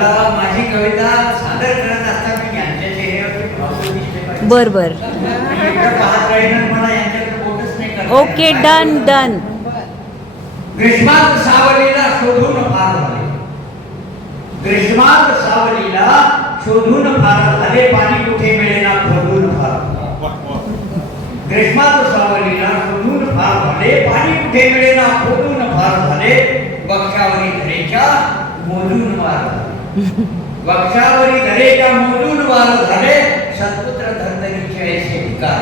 मला माझी कविता सादर करत असताना यांच्या चेहऱ्यावरती भाव दिसले पाहिजे. बर बर एवढं पाहत राहील मला यांच्याकडे बोटच नाही करता ओके येत. Done done. ग्रीष्मात सावलीला शोधून फार झाले, ग्रीष्मात सावलीला शोधून फार झाले, पाणी कुठे मिळेना खोदून फार. ग्रीष्मात सावलीला शोधून फार झाले, पाणी कुठे मिळेना खोदून फार झाले, वक्षावरी धरेच्या मोजून वार झाले, वक्षावरी धरेच्या मोजून वार झाले, सत्पुत्र धर्तरीचे ऐसे विकार.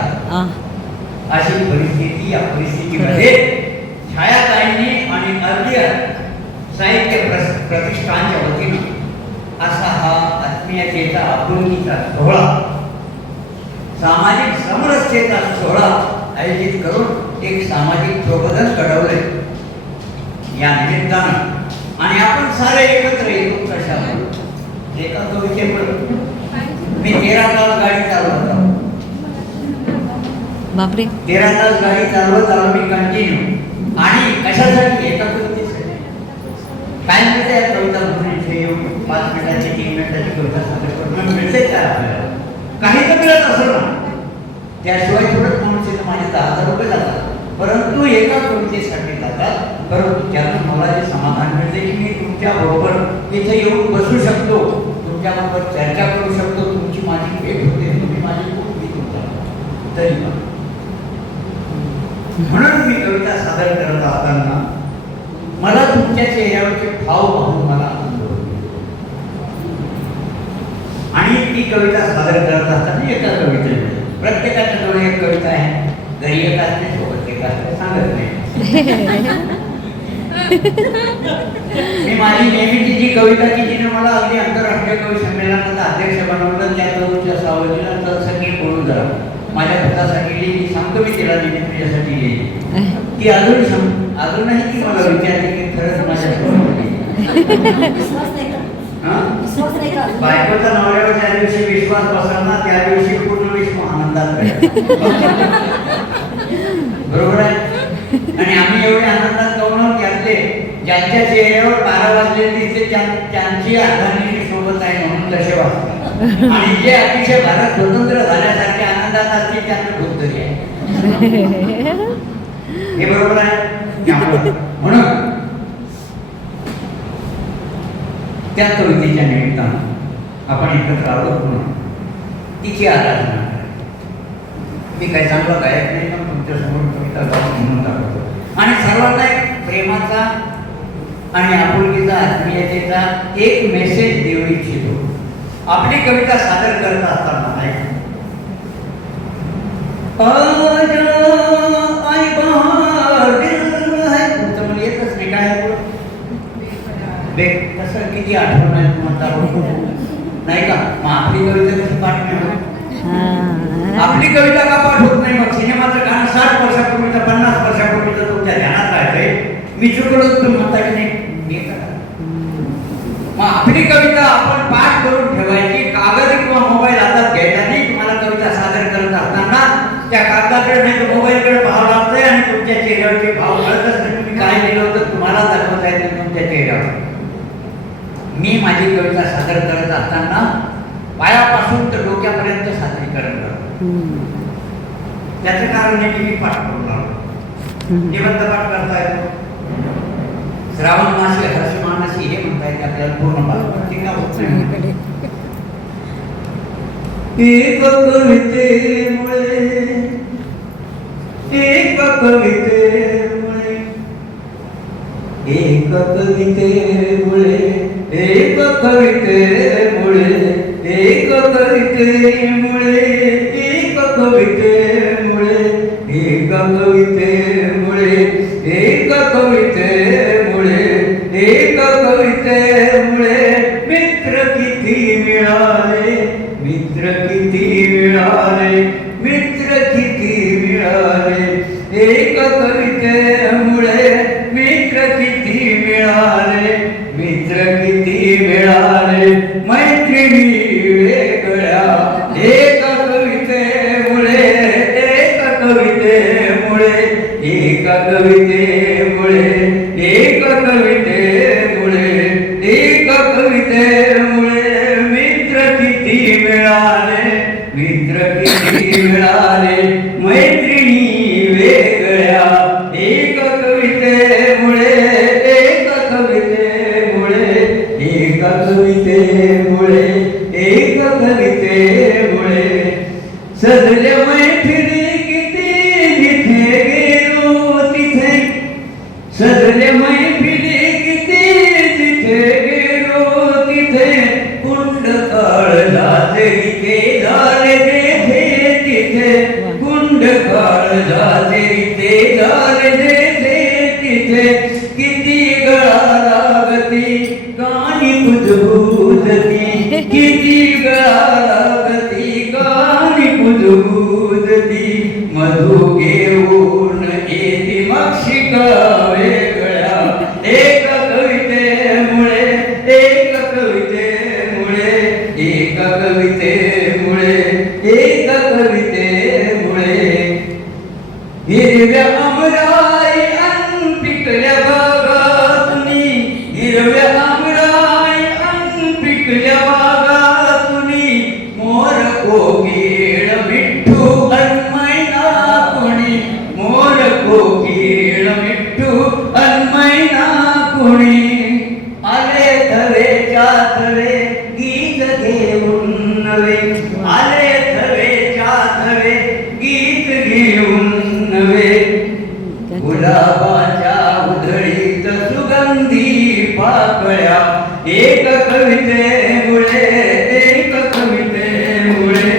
अशी परिस्थिती, या परिस्थितीमध्ये छायाताईंनी आणि अर्ध्य साहित्य प्रतिष्ठानच्या वतीनं असा हा आत्मीयतेचा आपुलकीचा सोहळा, सामाजिक समरसतेचा सोहळा आयोजित करून एक सामाजिक प्रबोधन घडवले या निमित्तानं. आणि आपण सारे एकत्र येतो कशा एका कवितेमुळे. मी 13 तास गाडी चालवत आहो, बापरे 13 तास गाडी चालवत आलो मी कंटिन्यू. आणि कशासाठी? एका कवितेसाठी. काय मिळते या कविता म्हणून येऊन 5 मिनिटाची 3 मिनिटाची कविता सादर करून मिळते काय आपल्याला? काही तर मिळत असं ना, त्याशिवाय थोडंच माणूस येतं, माझे 10,000 रुपये जातात, परंतु एका कवितेसाठी जातात. परंतु त्यातून मला जे समाधान मिळते की मी तुमच्या बरोबर इथे येऊन बसू शकतो, तुमच्या बरोबर चर्चा करू शकतो, तुमची माझी भेट होते, तुम्ही माझी खूप मी तुमचा तरी पण. म्हणून मी कविता सादर करत असताना मला तुमच्या चेहऱ्यावरचे भाव पाहून मला आनंद होतो. आणि ती कविता सादर करत असताना एका कवितेमध्ये प्रत्येकाच्या जवळ एक कविता आहे, घरी एक असते, सोबत एक असते, सांगत नाही. मी माझी नेहमीची जी कविता की जिने मला अगदी आंतरराष्ट्रीय कवी संमेलनाचा अध्यक्ष बनवलं, त्या कवीच्या सावलीला तत्संगी बोलू जरा माझ्या पुतासाठी लिहिली, सांगतो मी तिला लिहिली, तुझ्यासाठी लिहिली. ती अजूनही ती मला विचारते की खरंच माझ्यासोबत बायकोचा नवऱ्यावर ज्या दिवशी विश्वास बसवणार त्या दिवशी पूर्ण विश्व आनंदात राहील. बरोबर आहे. आणि आम्ही एवढे आनंदात गवणार त्यातले ज्यांच्या चेहऱ्यावर 12 वाजले दिसते त्यांची आधारणी सोबत आहे म्हणून तसे वाचतात. आणि जे अतिशय भारत स्वतंत्र झाल्यासारखे आनंदात असतील त्यांना खूप तरी आहे. हे बरोबर आहे. म्हणून त्या कवितेच्या निमित्तानं आपण एकत्र आलो म्हणून तिची आराधना. मी काही चांगला गायक नाही, पण तुमच्या समोर कविता गाऊन म्हणून दाखवतो. आणि सर्वांना एक प्रेमाचा आणि आपुलकीचा आत्मीयतेचा एक मेसेज देऊ इच्छितो. आपली कविता सादर करत असताना तुमचं मला येतच नाही काय कसं किती आठवण आहे तुम्हाला नाही का? मग आपली कविता कशी पाठ नाही होत? आपली कविता का पाठ होत नाही? मग सिनेमाचं गाणं 60 वर्षापूर्वीचं 50 वर्षापूर्वीचं तुमच्या ध्यानात राहतंय, मी चुकलो तुम्ही म्हणता की नाही. मग आपली कविता आपण पाठ करून ठेवायची, कागद किंवा मोबाईल हातात घ्यायचा नाही. तुम्हाला कविता सादर करत असताना त्या कागदाकडे नाही तर मोबाईलकडे पाहावं लागतंय आणि तुमच्या चेहऱ्यावरचे भाव कळतच नाही. तुम्ही काय लिहिलं होतं तुम्हाला दाखवत आहे तुमच्या चेहऱ्यावर. मी माझी कविता सादर करत असताना पायापासून तर डोक्यापर्यंत सादरीकरण करतो. त्याचं कारण आहे की मी पाठ करून लावतो. निबंध पाठ करता येतो, श्रावण मासी हर्ष मानसी हे म्हणता येते आपल्याला पूर्ण पाठ. ठीक आहे. एक कवितेमुळे एक कवितेमुळे एक कवितेमुळे एक कवितेमुळे एक कवितेमुळे एक कवितेमुळे एक कवितेमुळे एक कवितेमुळे एक कवितेमुळे मित्र किती मिळाले, मित्र किती मिळाले, मित्र किती मिळाले. एक कवितेमुळे मित्र किती मिळाले, मित्र किती मिळाले. मैत्रिणी वेगळ्या एक कवितेमुळे, एक कवितेमुळे, एक कवितेमुळे, एक कवितेमुळे, एक कवितेमुळे. मित्र किती मिळाले मैत्रिणी वेगळ्या एक कवितेमुळे एक कवितेमुळे एक कवितेमुळे एक कवितेमुळे सजले मैफिली किती जिथे गेलो तिथे सजले मैफिली किती जिथे गेलो तिथे कुंड काळजाचे गीते झाले तेथे तिथे कुंड काळजाचे गीते झाले तेथे तिथे किती गळा लागती कानी कुजबुजती किती गळा लागती कानी कुजबुजती मधु घेऊन येती मक्षिका वेगळ्या एक कवितेमुळे एक कवितेमुळे एक कवितेमुळे एक कवितेमुळे हिरव्या अमराई अन पिकल्या बागातुनी हिरव्या अमराई अन पिकल्या बागातुनी मोर कोकिळ मिठ्ठू अन मैना कुणी मोर कोकिळ मिठ्ठू अन मैना कुणी आले थवेच्या थवे गीत घेऊन नवे आले थवेच्या थवे गीत घेऊन नवे गुलाबाच्या उधळीत सुगंधी पाकळ्या एक कवितेमुळे एक कवितेमुळे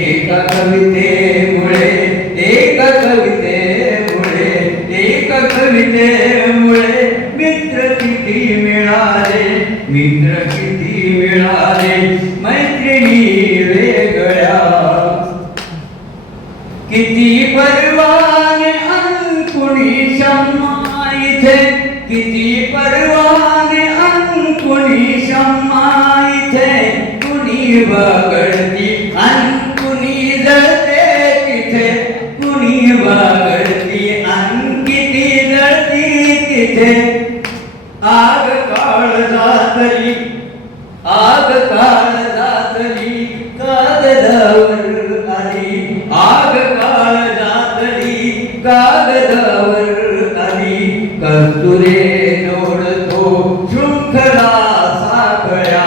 एक कवितेमुळे एक कवितेमुळे एक कवितेमुळे मित्र किती मिळाले मित्र किती मिळाले मैत्रिणी वेगळ्या किती परवाने अन कुणी शम्मा इथे किती परवाने अन कुणी शम्मा इथे कुणी बगडती अन कुणी जळते तिथे कुणी बगडती अन किती जळती तिथे आग काळ जातली आग काळ जातली कागदावर आली आग काळ जातली कागदावर आली कस्तुरे जोडतो शृंखला साखळ्या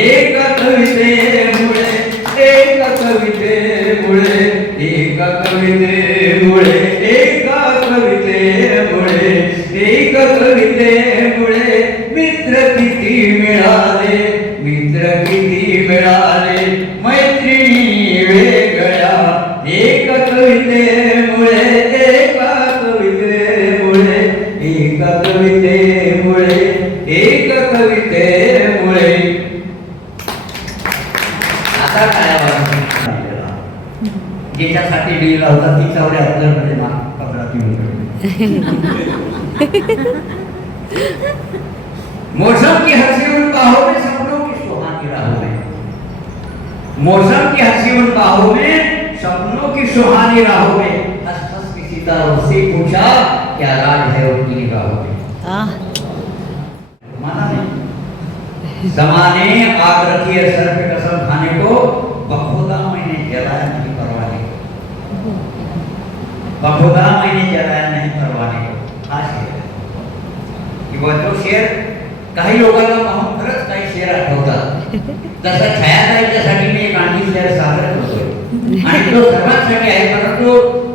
एक कवितेमुळे एक कवितेमुळे एक कवितेमुळे एक कवितेमुळे एक कवितेमुळे मित्र किती मिळाले मित्र किती मिळाले मैत्रिणी वेगळ्या एक कवितेमुळे एक कवितेमुळे एक कवितेमुळे एक कवितेमुळे आता काय ज्याच्यासाठी लिहिला होता ती 74 मध्ये पत्रात मौसम की हंसी उन बाहों में सपनों की सुहानी राहों में मौसम की हंसी उन बाहों में सपनों की सुहानी राहों में हंस हंस किसी तरह से पूछा क्या राज है उनकी निगाहों में माना नहीं जमाने आग रखी है सर पे कसम खाने को बखुदा मैंने जलाया नहीं परवाने को बखुदा मैंने जलाया नहीं परवाने को हा शेर किंवा तो शेर काही लोकांना पाहून खरंच काही शेर आठवतात जसं छायाताईच्यासाठी मी एक आणखी शेर सादर करतोय आणि तो सर्वांसाठी आहे परंतु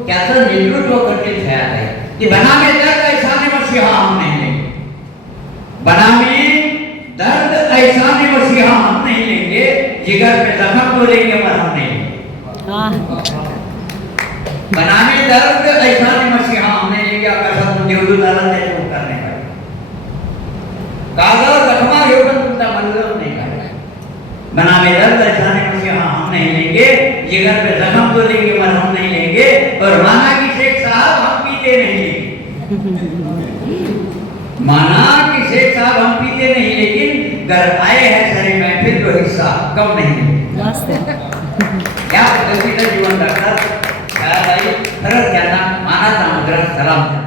त्याचं नेतृत्व करते छायाताई की बना में दर्द ऐसा ने मसीहा हम नहीं लेंगे बना में दर्द ऐसा ने मसीहा हम नहीं लेंगे जिगर पे जख्म तो लेंगे पर हम नहीं बना में दर्द ऐसा ने मसीहा हम नहीं लेंगे आकाशातून देवदूत आला त्याचे उपकार नाही कागज जखमा घेऊन तुमचा मंजूर नहीं करेगा बना में दर्द ऐसा ने मसीहा हम नहीं लेंगे जिगर पे जख्म तो लेंगे पर हम नहीं लेंगे और माना कि शेख साहब हम पीते नहीं माना कि शेख साहब हम पीते नहीं लेकिन घर आए हैं सारे महफिल को हिस्सा कम नहीं क्या पद्धतीचं जीवन जगतात खरंच त्यांना मानाचा आग्रह सलाम